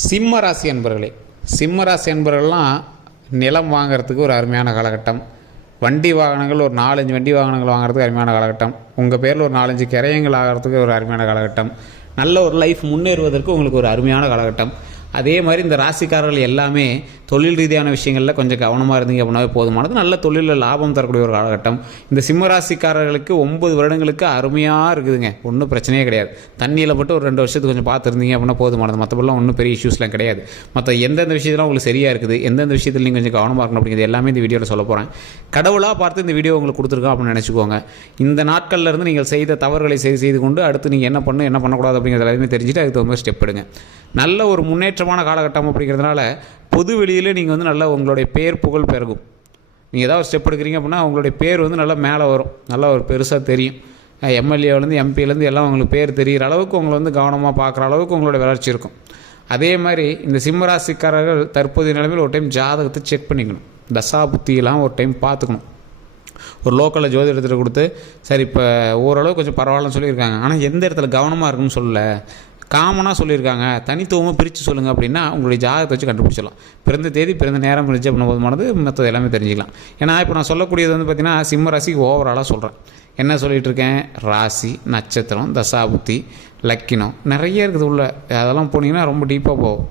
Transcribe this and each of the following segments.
சிம்ம ராசி அன்பர்களே, சிம்ம ராசி அன்பர்கள்லாம் நிலம் வாங்கிறதுக்கு ஒரு அருமையான காலகட்டம். வண்டி வாகனங்கள் ஒரு 4-5 வண்டி வாகனங்கள் வாங்குறதுக்கு அருமையான காலகட்டம். உங்கள் பேரில் ஒரு 4-5 கிரயங்கள் ஆகிறதுக்கு ஒரு அருமையான காலகட்டம். நல்ல ஒரு லைஃப் முன்னேறுவதற்கு உங்களுக்கு ஒரு அருமையான காலகட்டம். அதே மாதிரி இந்த ராசிக்காரர்கள் எல்லாமே தொழில் ரீதியான விஷயங்களில் கொஞ்சம் கவனமாக இருந்தீங்க அப்படின்னாவே போதுமானது. நல்ல தொழிலில் லாபம் தரக்கூடிய ஒரு காலகட்டம். இந்த சிம்ம ராசிக்காரர்களுக்கு 9 வருடங்களுக்கு அருமையாக இருக்குதுங்க. ஒன்றும் பிரச்சனையே கிடையாது. தண்ணியில் மட்டும் ஒரு 2 வருஷத்துக்கு கொஞ்சம் பார்த்துருந்தீங்க அப்படின்னா போதுமானது. மற்றபடிலாம் ஒன்றும் பெரிய இஷ்யூஸ்லாம் கிடையாது. மற்ற எந்தெந்த விஷயத்தில் உங்களுக்கு சரியாக இருக்குது, எந்தெந்த விஷயத்தில் நீங்கள் கொஞ்சம் கவனமாக இருக்கணும் அப்படிங்கிறது எல்லாமே இந்த வீடியோவில் சொல்ல போகிறேன். கடவுளாக பார்த்து இந்த வீடியோ உங்களுக்கு கொடுத்துருக்கோம் அப்படின்னு நினச்சிக்கோங்க. இந்த நாட்கள்லேருந்து நீங்கள் செய்த தவறுகளை செய்து கொண்டு அடுத்து நீங்கள் என்ன பண்ணக்கூடாது அப்படிங்கிறது எல்லாமே தெரிஞ்சுட்டு அதுக்கு தகுந்த ஸ்டெப் எடுங்க. நல்ல ஒரு முன்னேற்றமான காலகட்டம் அப்படிங்கிறதுனால பொது வெளியில் நீங்கள் நல்ல உங்களுடைய பேர் புகழ் பெருகும். நீங்கள் ஏதாவது ஸ்டெப் எடுக்கிறீங்க அப்படின்னா உங்களுடைய பேர் நல்லா மேலே வரும், நல்லா ஒரு பெருசாக தெரியும். எம்எல்ஏலேருந்து எம்பிலேருந்து எல்லாம் உங்களுக்கு பேர் தெரிகிற அளவுக்கு உங்களை கவனமாக பார்க்குற அளவுக்கு உங்களுடைய வளர்ச்சி இருக்கும். அதே மாதிரி இந்த சிம்மராசிக்காரர்கள் தற்போதைய நிலைமையில் ஒரு டைம் ஜாதகத்தை செக் பண்ணிக்கணும். தசா புத்தியெல்லாம் ஒரு டைம் பார்த்துக்கணும். ஒரு லோக்கலில் ஜோதிடத்தில் கொடுத்து சரி இப்போ ஓரளவு கொஞ்சம் பரவாயில்லன்னு சொல்லியிருக்காங்க, ஆனால் எந்த இடத்துல கவனமாக இருக்குன்னு சொல்லலை, காமனாக சொல்லியிருக்காங்க, தனித்துவமாக பிரித்து சொல்லுங்கள் அப்படின்னா உங்களுடைய ஜாதகத்தை வச்சு கண்டுபிடிச்சிடலாம். பிறந்த தேதி பிறந்த நேரம் இருந்துச்சு அப்படின்னா போதுமானது, மற்றது எல்லாமே தெரிஞ்சிக்கலாம். ஏன்னா இப்போ நான் சொல்லக்கூடியது பார்த்திங்கன்னா சிம்ம ராசிக்கு ஓவராலாக சொல்கிறேன். என்ன சொல்லிகிட்டு இருக்கேன், ராசி, நட்சத்திரம், தசாபுத்தி, லக்கினம் நிறைய இருக்குது உள்ள. அதெல்லாம் போனீங்கன்னா ரொம்ப டீப்பாக போகும்.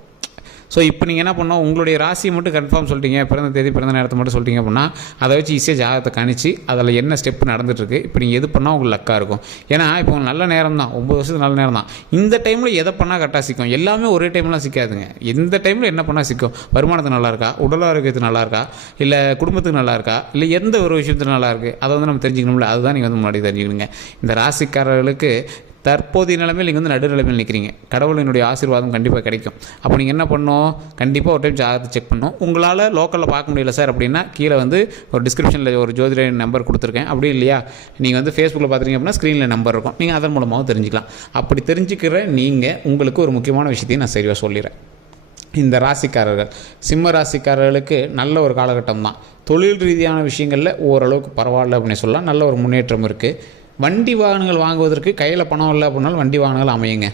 ஸோ இப்போ நீங்கள் என்ன பண்ணோம், உங்களுடைய ராசியை மட்டும் கன்ஃபார்ம் சொல்லிட்டீங்க, பிறந்த தேதி பிறந்த நேரத்தை மட்டும் சொல்லிட்டீங்க அப்படின்னா அதை வச்சு ஈஸியாக ஜாதகத்தை கணிச்சு அதில் என்ன ஸ்டெப் நடந்துகிட்ருக்கு, இப்போ நீங்கள் எது பண்ணால் உங்களுக்கு லக்காக இருக்கும். ஏன்னா இப்போ நல்ல நேரம் தான், 9 வருஷத்துக்கு நல்ல நேரம் தான். இந்த டைமில் எதை பண்ணால் கரெக்டாக சிக்கும். எல்லாமே ஒரே டைம்லாம் சிக்காதுங்க. எந்த டைமில் என்ன பண்ணால் சிக்கும். வருமானத்துக்கு நல்லா இருக்கா, உடல் ஆரோக்கியத்துக்கு நல்லா இருக்கா, இல்லை குடும்பத்துக்கு நல்லா இருக்கா, இல்லை எந்த ஒரு விஷயத்துக்கு நல்லா இருக்குது, அதை நம்ம தெரிஞ்சுக்கணும்ல. அதுதான் நீங்கள் முன்னாடி தெரிஞ்சுக்கணுங்க. இந்த ராசிக்காரர்களுக்கு தற்போதைய நிலைமையில் நீங்கள் நடுநிலைமையில் நிற்கிறீங்க. கடவுளினுடைய ஆசீர்வாதம் கண்டிப்பாக கிடைக்கும். அப்போ நீங்கள் என்ன பண்ணணும், கண்டிப்பாக ஒரு டைம் ஜாதகத்தை செக் பண்ணணும். உங்களால் லோக்கலில் பார்க்க முடியல சார் அப்படின்னா கீழே ஒரு டிஸ்கிரிப்ஷனில் ஒரு ஜோதிட நம்பர் கொடுத்துருக்கேன். அப்படி இல்லையா நீங்கள் ஃபேஸ்புக்கில் பார்த்துருக்கீங்க அப்படின்னா ஸ்க்ரீனில் நம்பர் இருக்கும், நீங்கள் அதன் மூலமாகவும் தெரிஞ்சுக்கலாம். அப்படி தெரிஞ்சுக்கிற நீங்கள் உங்களுக்கு ஒரு முக்கியமான விஷயத்தையும் நான் சரியாக சொல்லிடுறேன். இந்த ராசிக்காரர்கள் சிம்ம ராசிக்காரர்களுக்கு நல்ல ஒரு காலகட்டம் தான். தொழில் ரீதியான விஷயங்களில் ஓரளவுக்கு பரவாயில்ல அப்படின்னு சொல்லலாம். நல்ல ஒரு முன்னேற்றம் இருக்குது. வண்டி வாகனங்கள் வாங்குவதற்கு கையில் பணம் இல்லை அப்படின்னாலும் வண்டி வாகனங்கள் அமையுங்க.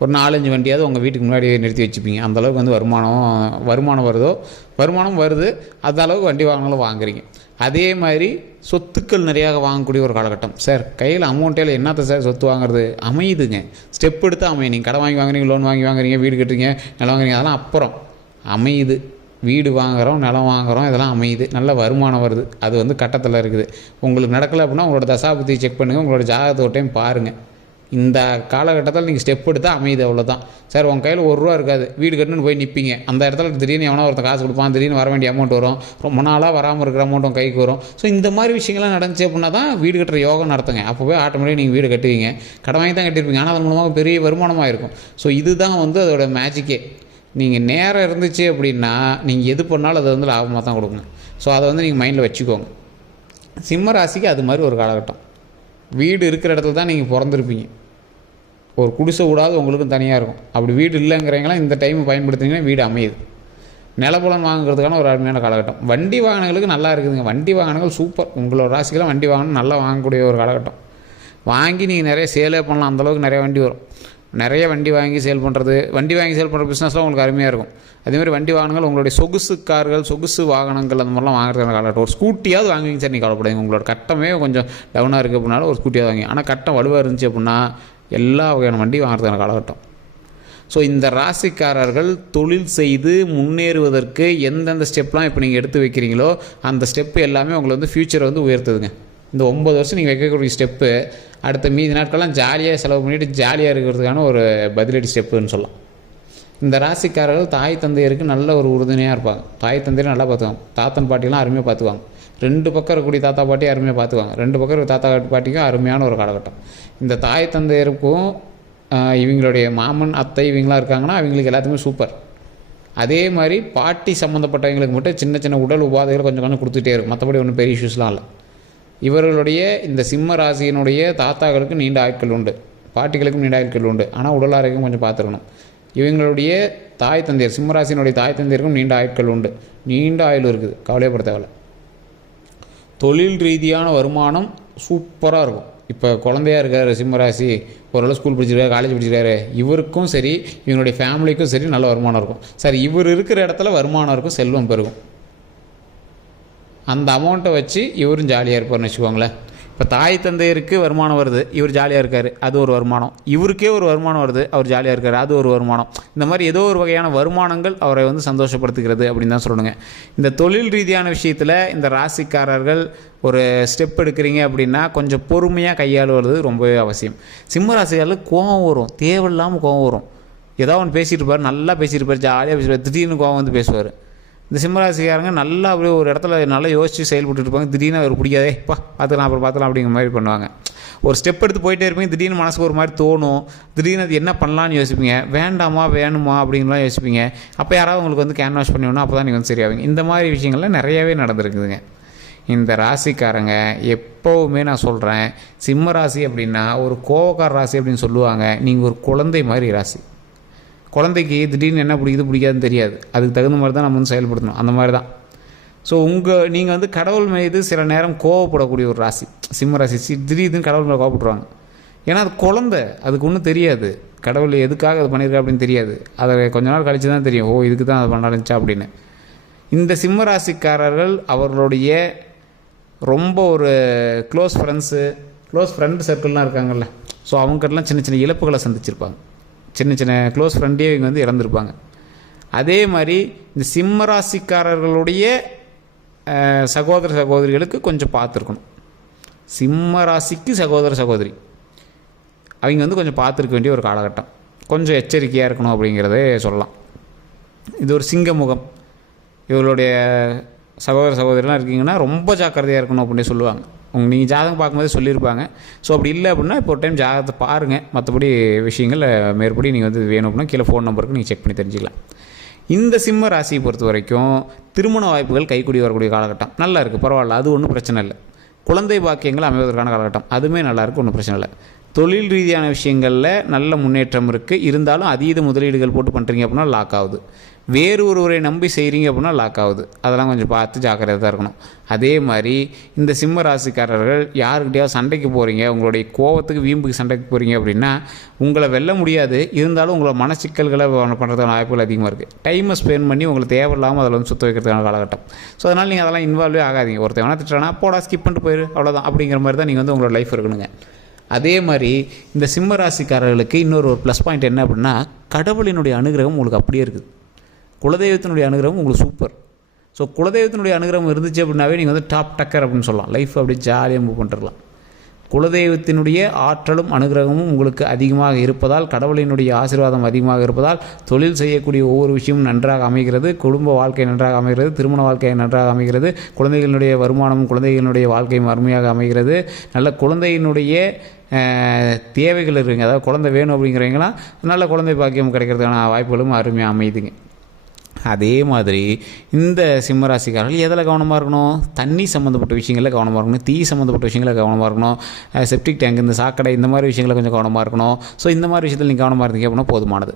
ஒரு 4-5 வண்டியாவது உங்கள் வீட்டுக்கு முன்னாடி நிறுத்தி வச்சுப்பீங்க. அந்தளவுக்கு வருமானம் வருமானம் வருது, அந்த அளவுக்கு வண்டி வாகனங்களும் வாங்குறீங்க. அதே மாதிரி சொத்துக்கள் நிறையாக வாங்கக்கூடிய ஒரு காலகட்டம். சார் கையில் அமௌண்ட்டில் என்னத்தை சார் சொத்து வாங்குறது, அமையுதுங்க. ஸ்டெப் எடுத்து அமையும். நீங்கள் கடன் வாங்கி வாங்குறீங்க, லோன் வாங்கி வாங்குறீங்க, வீடு கட்டுறீங்க, நிலம் வாங்குறீங்க, அதெல்லாம் அப்புறம் அமையுது. வீடு வாங்குகிறோம், நிலம் வாங்குகிறோம், இதெல்லாம் அமையுது. நல்ல வருமானம் வருது. அது கட்டத்தில் இருக்குது. உங்களுக்கு நடக்கலை அப்படின்னா உங்களோட தசாபுத்தி செக் பண்ணுங்கள், உங்களோட ஜாதகத்தை ஒரு டைம் பாருங்கள். இந்த காலகட்டத்தில் நீங்கள் ஸ்டெப் எடுத்தால் அமையுது, அவ்வளோதான். சார் உங்கள் கையில் ₹1 இருக்காது, வீடு கட்டணுன்னு போய் நிற்பீங்க. அந்த இடத்துல திடீர்னு எவனோ ஒருத்தர் காசு கொடுப்பான், திடீர்னு வர வேண்டிய அமௌண்ட் வரும், ரொம்ப நாளாக வராமல் இருக்கிற அமௌண்ட் உங்கள் கைக்கு வரும். ஸோ இந்த மாதிரி விஷயங்கள்லாம் நடந்துச்சு அப்படின்னா தான் வீடு கட்டுற யோகம் நடத்துங்க. அப்போ போய் ஆட்டோமேட்டிக்காக நீங்கள் வீடு கட்டுவீங்க. கடன் வாங்கி தான் கட்டியிருப்பீங்க, ஆனால் அதன் மூலமாக பெரிய வருமானமாக இருக்கும். ஸோ இதுதான் அதோட மேஜிக்கே. நீங்கள் நேரம் இருந்துச்சு அப்படின்னா நீங்கள் எது பண்ணாலும் அது லாபமாக தான் கொடுக்குங்க. ஸோ அதை நீங்கள் மைண்டில் வச்சுக்கோங்க. சிம்ம ராசிக்கு அது மாதிரி ஒரு காலகட்டம். வீடு இருக்கிற இடத்துல தான் நீங்கள் பிறந்திருப்பீங்க. ஒரு குடிசை கூடாது உங்களுக்கும் தனியாக இருக்கும். அப்படி வீடு இல்லைங்கிறவங்களாம் இந்த டைம் பயன்படுத்தினீங்கன்னா வீடு அமையுது. நிலபுலம் வாங்குறதுக்கான ஒரு அருமையான காலகட்டம். வண்டி வாகனங்களுக்கு நல்லா இருக்குதுங்க. வண்டி வாகனங்கள் சூப்பர். உங்களோட ராசிக்கெல்லாம் வண்டி வாகனம் நல்லா வாங்கக்கூடிய ஒரு காலகட்டம். வாங்கி நீங்கள் நிறைய சேலே பண்ணலாம். அந்தளவுக்கு நிறைய வண்டி வரும். நிறைய வண்டி வாங்கி சேல் பண்ணுறது, வண்டி வாங்கி சேல் பண்ணுற பிஸ்னஸ்லாம் உங்களுக்கு அருமையாக இருக்கும். அதேமாதிரி வண்டி வாகனங்கள் உங்களுடைய சொகுசு கார்கள், சொகுசு வாகனங்கள் அந்த மாதிரிலாம் வாங்குறதுக்கான காலகட்டம். ஒரு ஸ்கூட்டியாவது வாங்குவீங்க சார், நீங்கள் கவலைப்படுங்க. உங்களோட கட்டமே கொஞ்சம் டவுனாக இருக்குது அப்படின்னாலும் ஒரு ஸ்கூட்டியாவது வாங்கி. ஆனால் கட்டம் வலுவாக இருந்துச்சு அப்படின்னா எல்லா வகையான வண்டி வாங்குறதுக்கான காலகட்டம். ஸோ இந்த ராசிக்காரர்கள் தொழில் செய்து முன்னேறுவதற்கு எந்தெந்த ஸ்டெப்லாம் இப்போ நீங்கள் எடுத்து வைக்கிறீங்களோ அந்த ஸ்டெப்பு எல்லாமே உங்களை ஃப்யூச்சரை உயர்த்துதுங்க. இந்த 9 வருஷம் நீங்கள் வைக்கக்கூடிய ஸ்டெப்பு அடுத்த மீதி நாட்கள்லாம் ஜாலியாக செலவு பண்ணிவிட்டு ஜாலியாக இருக்கிறதுக்கான ஒரு பதிலடி ஸ்டெப்புன்னு சொல்லலாம். இந்த ராசிக்காரர்கள் தாய் தந்தையருக்கு நல்ல ஒரு உறுதுணையாக இருப்பாங்க. தாய் தந்தையரை நல்லா பார்த்துவாங்க. தாத்தன் பாட்டிலாம் அருமையாக பார்த்துவாங்க. 2 பக்கம் இருக்கக்கூடிய தாத்தா பாட்டி அருமையாக பார்த்துவாங்க. 2 பக்கம் இருக்க தாத்தா பாட்டிக்கும் அருமையான ஒரு காலகட்டம். இந்த தாய் தந்தையருக்கும் இவங்களுடைய மாமன் அத்தை இவங்களாம் இருக்காங்கன்னா அவங்களுக்கு எல்லாத்துக்குமே சூப்பர். அதே மாதிரி பாட்டி சம்மந்தப்பட்டவங்களுக்கு மட்டும் சின்ன சின்ன உடல் உபாதைகள் கொஞ்சம் கொஞ்சம் கொடுத்துட்டே இருக்கும். மற்றபடி ஒன்றும் பெரிய இஷ்யூஸ்லாம் இல்லை. இவர்களுடைய இந்த சிம்ம ராசியினுடைய தாத்தாக்களுக்கு நீண்ட ஆயுட்கள் உண்டு, பாட்டிகளுக்கும் நீண்ட ஆயுட்கள் உண்டு. ஆனால் உடல் ஆரோக்கியம் கொஞ்சம் பார்த்துக்கணும். இவங்களுடைய தாய் தந்தையர் சிம்ம ராசியினுடைய தாய் தந்தையருக்கும் நீண்ட ஆயுட்கள் உண்டு, நீண்ட ஆயுள் இருக்குது, கவலைப்பட தேவையில்லை. தொழில் ரீதியான வருமானம் சூப்பராக இருக்கும். இப்போ குழந்தையா இருக்கார் சிம்மராசி, ஓரளவு ஸ்கூல் படிச்சிருக்காரு, காலேஜ் படிச்சிருக்காரு, இவருக்கும் சரி இவங்களுடைய ஃபேமிலிக்கும் சரி நல்ல வருமானம் இருக்கும். சார் இவர் இருக்கிற இடத்துல வருமானம் இருக்கும், செல்வம் பெருகும். அந்த அமௌண்ட்டை வச்சு இவரும் ஜாலியாக இருப்பார்னு வச்சுக்கோங்களேன். இப்போ தாய் தந்தையருக்கு வருமானம் வருது, இவர் ஜாலியாக இருக்கார், அது ஒரு வருமானம். இவருக்கே ஒரு வருமானம் வருது, அவர் ஜாலியாக இருக்கார், அது ஒரு வருமானம். இந்த மாதிரி ஏதோ ஒரு வகையான வருமானங்கள் அவரை வந்து சந்தோஷப்படுத்துகிறது அப்படின்னு தான் சொல்லணுங்க. இந்த தொழில் ரீதியான விஷயத்தில் இந்த ராசிக்காரர்கள் ஒரு ஸ்டெப் எடுக்கிறீங்க அப்படின்னா கொஞ்சம் பொறுமையாக கையாளுவது ரொம்பவே அவசியம். சிம்ம ராசிக்காரர்களுக்கு கோபம் வரும், தேவையில்லாமல் கோபம் வரும். ஏதோ ஒன்று பேசிகிட்டு இருப்பார், நல்லா பேசிகிட்டு இருப்பார், ஜாலியாக பேசிடுவார், திடீர்னு கோபம் வந்து பேசுவார். இந்த சிம்மராசிக்காரங்க நல்லா அப்படியே ஒரு இடத்துல நல்லா யோசித்து செயல்பட்டு இருப்பாங்க. திடீர்னு அவர் பிடிக்காதே பார்த்துக்கலாம் அப்புறம் பார்த்துக்கலாம் அப்படிங்கிற மாதிரி பண்ணுவாங்க. ஒரு ஸ்டெப் எடுத்து போயிட்டே இருப்பீங்க, திடீர்னு மனசுக்கு ஒரு மாதிரி தோணும், திடீர்னு அது என்ன பண்ணலான்னு யோசிப்பீங்க, வேண்டாமா வேணுமா அப்படிங்கலாம் யோசிப்பீங்க. அப்போ யாராவது உங்களுக்கு வந்து கேன்வாஷ் பண்ணி விடணும், அப்போ தான் நீங்கள் வந்து சரியாவீங்க. இந்த மாதிரி விஷயங்கள்லாம் நிறையாவே நடந்துருக்குதுங்க. இந்த ராசிக்காரங்க எப்போவுமே நான் சொல்கிறேன், சிம்ம ராசி அப்படின்னா ஒரு கோவக்கார ராசி அப்படின்னு சொல்லுவாங்க. நீங்கள் ஒரு குழந்தை மாதிரி ராசி. குழந்தைக்கு திடீர்னு என்ன பிடிக்குது பிடிக்காதுன்னு தெரியாது, அதுக்கு தகுந்த மாதிரி தான் நம்ம வந்து செயல்படுத்தணும். அந்த மாதிரி தான். ஸோ நீங்கள் வந்து கடவுள் மீது சில நேரம் கோவப்படக்கூடிய ஒரு ராசி சிம்ம ராசி. திடீர்னு கடவுள் மேலே கோவப்படுவாங்க. ஏன்னா அது குழந்தை, அதுக்கு ஒன்றும் தெரியாது, கடவுள் எதுக்காக அது பண்ணியிருக்கா அப்படின்னு தெரியாது. அதை கொஞ்ச நாள் கழித்து தான் தெரியும், ஓ இதுக்கு தான் அது பண்ணாலுச்சா அப்படின்னு. இந்த சிம்ம ராசிக்காரர்கள் அவர்களுடைய ரொம்ப ஒரு க்ளோஸ் ஃப்ரெண்டு சர்க்கிள்லாம் இருக்காங்கல்ல, ஸோ அவங்ககிட்டலாம் சின்ன சின்ன இழப்புகளை சந்திச்சிருப்பாங்க. சின்ன சின்ன க்ளோஸ் ஃப்ரெண்டே இவங்க வந்து இறந்துருப்பாங்க. அதே மாதிரி இந்த சிம்ம ராசிக்காரர்களுடைய சகோதர சகோதரிகளுக்கு கொஞ்சம் பார்த்துருக்கணும். சிம்ம ராசிக்கு சகோதர சகோதரி அவங்க வந்து கொஞ்சம் பார்த்துருக்க வேண்டிய ஒரு காலகட்டம், கொஞ்சம் எச்சரிக்கையாக இருக்கணும் அப்படிங்கிறதே சொல்லலாம். இது ஒரு சிங்கமுகம். இவர்களுடைய சகோதர சகோதரிலாம் இருக்கீங்கன்னா ரொம்ப ஜாக்கிரதையாக இருக்கணும் அப்படின்னு சொல்லுவாங்க. நீங்கள் ஜாதகம் பார்க்கும்போது சொல்லியிருப்பாங்க. ஸோ அப்படி இல்லை அப்படின்னா இப்போ ஒரு டைம் ஜாதகத்தை பாருங்கள். மற்றபடி விஷயங்கள் மேற்படி நீங்கள் வந்து வேணும் அப்படின்னா கீழே ஃபோன் நம்பருக்கு நீங்கள் செக் பண்ணி தெரிஞ்சுக்கலாம். இந்த சிம்ம ராசியை பொறுத்த வரைக்கும் திருமண வாய்ப்புகள் கைக்கூடி வரக்கூடிய காலகட்டம் நல்லா இருக்குது, பரவாயில்ல, அது ஒன்றும் பிரச்சனை இல்லை. குழந்தை பாக்கியங்கள் அமைவதற்கான காலகட்டம் அதுவுமே நல்லாயிருக்கு, ஒன்றும் பிரச்சனை இல்லை. தொழில் ரீதியான விஷயங்களில் நல்ல முன்னேற்றம் இருக்குது. இருந்தாலும் அதீத முதலீடுகள் போட்டு பண்ணுறீங்க அப்படின்னா லாக் ஆகுது. வேறு ஒருவரை நம்பி செய்கிறீங்க அப்படின்னா லாக் ஆகுது. அதெல்லாம் கொஞ்சம் பார்த்து ஜாக்கிரதையாக தான் இருக்கணும். அதே மாதிரி இந்த சிம்ம ராசிக்காரர்கள் யாருக்கிட்டையாவது சண்டைக்கு போகிறீங்க, உங்களுடைய கோவத்துக்கு வீம்புக்கு சண்டைக்கு போகிறீங்க அப்படின்னா உங்களை வெல்ல முடியாது. இருந்தாலும் உங்களை மனச்சிக்கல்களை பண்ணுறதுக்கான வாய்ப்புகள் அதிகமாக இருக்குது. டைமை ஸ்பெண்ட் பண்ணி உங்களை தேவையில்லாமல் அதில் வந்து சுற்ற வைக்கிறதுக்கான காலகட்டம். ஸோ அதனால் நீங்கள் அதெல்லாம் இன்வால்வே ஆகாதீங்க. ஒருத்தர் வேணா திட்டுறானா போடா ஸ்கிப் பண்ணிட்டு போயிரு அவ்வளோதான் அப்படிங்கிற மாதிரி தான் நீங்கள் வந்து உங்களோட லைஃப் இருக்கணுங்க. அதே மாதிரி இந்த சிம்ம ராசிக்காரர்களுக்கு இன்னொரு ப்ளஸ் பாயிண்ட் என்ன அப்படின்னா, கடவுளினுடைய அனுகிரகம் உங்களுக்கு அப்படியே இருக்குது. குலதெய்வத்தினுடைய அனுகிரகம் உங்களுக்கு சூப்பர். ஸோ குலதெய்வத்தினுடைய அனுகிரகம் இருந்துச்சு அப்படின்னாவே நீங்கள் வந்து டாப் டக்கர் அப்படின்னு சொல்லலாம். லைஃப் அப்படியே ஜாலியாக மூவ் பண்ணிடலாம். குலதெய்வத்தினுடைய ஆற்றலும் அனுகிரகமும் உங்களுக்கு அதிகமாக இருப்பதால், கடவுளினுடைய ஆசீர்வாதம் அதிகமாக இருப்பதால் தொழில் செய்யக்கூடிய ஒவ்வொரு விஷயமும் நன்றாக அமைகிறது, குடும்ப வாழ்க்கை நன்றாக அமைகிறது, திருமண வாழ்க்கை நன்றாக அமைகிறது, குழந்தைகளுடைய வருமானமும் குழந்தைகளுடைய வாழ்க்கையும் அருமையாக அமைகிறது. நல்ல குழந்தையினுடைய தேவைகள் இருக்குங்க. அதாவது குழந்தை வேணும் அப்படிங்கிறவங்களாம் நல்ல குழந்தை பாக்கியம் கிடைக்கிறதுக்கான வாய்ப்புகளும் அருமையாக அமையுதுங்க. அதே மாதிரி இந்த சிம்மராசிக்காரர்கள் எதில் கவனமாக இருக்கணும், தண்ணி சம்மந்தப்பட்ட விஷயங்களில் கவனமாக இருக்கணும், தீ சம்மந்தப்பட்ட விஷயங்களில் கவனமாக இருக்கணும், செப்டிக் டேங்க், இந்த சாக்கடை, இந்த மாதிரி விஷயங்களில் கொஞ்சம் கவனமாக இருக்கணும். ஸோ இந்த மாதிரி விஷயத்தில் நீங்கள் கவனமாக இருந்தீங்க அப்படின்னா போதுமானது.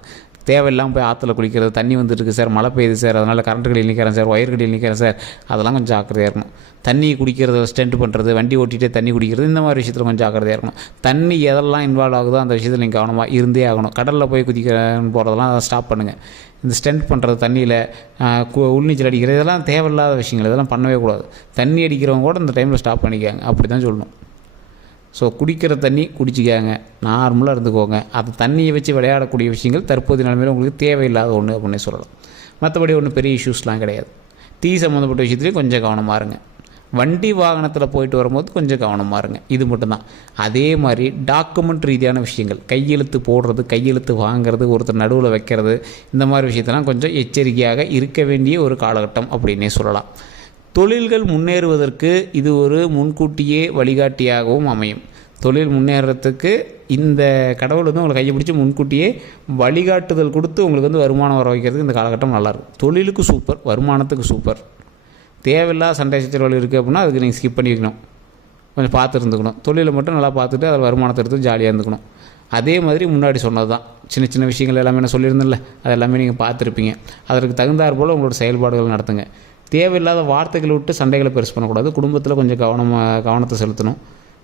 தேவையில்லாமல் போய் ஆற்றுல குளிக்கிறது, தண்ணி வந்துருக்கு சார், மழை பெய்யுது சார், அதனால் கரண்ட் கடையில் நிற்கிறேன் சார், ஒயர் கடையில் நிற்கிறேன் சார், அதெல்லாம் கொஞ்சம் ஜாக்கிரதையாக இருக்கணும். தண்ணி குடிக்கிறது, ஸ்டெண்ட் பண்ணுறது, வண்டி ஓட்டிகிட்டே தண்ணி குடிக்கிறது, இந்த மாதிரி விஷயத்தில் கொஞ்சம் ஜாக்கிரதையாக இருக்கணும். தண்ணி எதெல்லாம் இன்வால்வ் ஆகுதோ அந்த விஷயத்தில் நீங்கள் கவனமாக இருந்தே ஆகணும். கடலில் போய் குதிக்கிறேன்னு போகிறதெல்லாம் அதை ஸ்டாப் பண்ணுங்கள். இந்த ஸ்டெண்ட் பண்ணுறது, தண்ணியில் உள்நீச்சல் அடிக்கிறது, இதெல்லாம் தேவையில்லாத விஷயங்கள், இதெல்லாம் பண்ணவே கூடாது. தண்ணி அடிக்கிறவங்க கூட இந்த டைமில் ஸ்டாப் பண்ணிக்காங்க, அப்படி தான் சொல்லணும். ஸோ குடிக்கிற தண்ணி குடிச்சிக்காங்க, நார்மலாக இருந்துக்கோங்க. அது தண்ணியை வச்சு விளையாடக்கூடிய விஷயங்கள் தற்போதைய நிலைமையில் உங்களுக்கு தேவையில்லாத ஒன்று அப்படின்னு சொல்லலாம். மற்றபடி ஒன்றும் பெரிய இஷ்யூஸ்லாம் கிடையாது. தீ சம்மந்தப்பட்ட விஷயத்துலேயும் கொஞ்சம் கவனமாக இருங்க. வண்டி வாகனத்தில் போயிட்டு வரும்போது கொஞ்சம் கவனமாக இருங்க, இது மட்டும்தான். அதே மாதிரி டாக்குமெண்ட் ரீதியான விஷயங்கள், கையெழுத்து போடுறது, கையெழுத்து வாங்கிறது, ஒருத்தர் நடுவில் வைக்கிறது, இந்த மாதிரி விஷயத்தெல்லாம் கொஞ்சம் எச்சரிக்கையாக இருக்க வேண்டிய ஒரு காலகட்டம் அப்படின்னே சொல்லலாம். தொழில்கள் முன்னேறுவதற்கு இது ஒரு முன்கூட்டியே வழிகாட்டியாகவும் அமையும். தொழில் முன்னேறத்துக்கு இந்த கடவுள் வந்து உங்களை கையை பிடிச்சி முன்கூட்டியே வழிகாட்டுதல் கொடுத்து உங்களுக்கு வந்து வருமானம் வர வைக்கிறதுக்கு இந்த காலகட்டம் நல்லாயிருக்கும். தொழிலுக்கு சூப்பர், வருமானத்துக்கு சூப்பர். தேவையில்லாத சண்டை சச்சரவுகள் இருக்குது அப்படின்னா அதுக்கு நீங்கள் ஸ்கிப் பண்ணி வைக்கணும், கொஞ்சம் பார்த்து இருந்துக்கணும். தொழிலை மட்டும் நல்லா பார்த்துட்டு அதில் வருமானத்தை எடுத்து ஜாலியாக இருந்துக்கணும். அதே மாதிரி முன்னாடி சொன்னது தான், சின்ன சின்ன விஷயங்கள் எல்லாமே நான் சொல்லியிருந்தேன்ல, அது எல்லாமே நீங்கள் பார்த்துருப்பீங்க. அதற்கு தகுந்தாற் போல் உங்களோட செயல்பாடுகள் நடத்துங்க. தேவையில்லாத வார்த்தைகளை விட்டு சண்டைகளை பெருசு பண்ணக்கூடாது. குடும்பத்தில் கொஞ்சம் கவனத்தை செலுத்தணும்.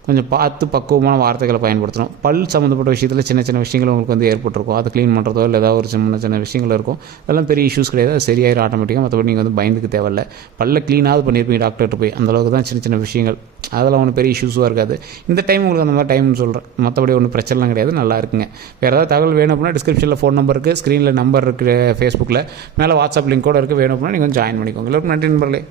கொஞ்சம் பார்த்து பக்குவமான வார்த்தைகளை பயன்படுத்தணும். பல் சம்மந்தப்பட்ட விஷயத்தில் சின்ன சின்ன விஷயங்கள் உங்களுக்கு வந்து ஏற்பட்டிருக்கும். அதை க்ளீன் பண்ணுறதோ இல்லை ஏதாவது ஒரு சின்ன சின்ன விஷயங்கள் இருக்கும். அதெல்லாம் பெரிய இஷ்யூஸ் கிடையாது. அது சரியாயிரும் ஆட்டோமேட்டிக்காக. மற்றபடி நீங்கள் வந்து பயந்துக்கு தேவையில்லை. பல்ல க்ளீனாவது பண்ணியிருப்பீங்க டாக்டர்கிட்ட போய். அந்தளவுக்கு தான் சின்ன சின்ன விஷயங்கள். அதெல்லாம் ஒன்றும் பெரிய இஷ்யூஸாக இருக்காது. இந்த டைம் உங்களுக்கு அந்த மாதிரி டைம்னு சொல்கிறேன். மற்றபடி ஒன்றும் பிரச்சனைலாம் கிடையாது. நல்லா இருக்குங்க. வேறு ஏதாவது தகவல் வேணும் அப்படின்னா டிஸ்கிரிப்ஷனில் ஃபோன் நம்பர் இருக்குது, ஸ்க்ரீனில் நம்பர் இருக்குது, ஃபேஸ்புக்கில் மேலே வாட்ஸ்அப் லிங்க் கூட இருக்குது. வேணும் அப்படின்னா நீங்கள் வந்து ஜாயின் பண்ணிக்கோங்க. எல்லாருக்கும் நன்றி நண்பர்களே.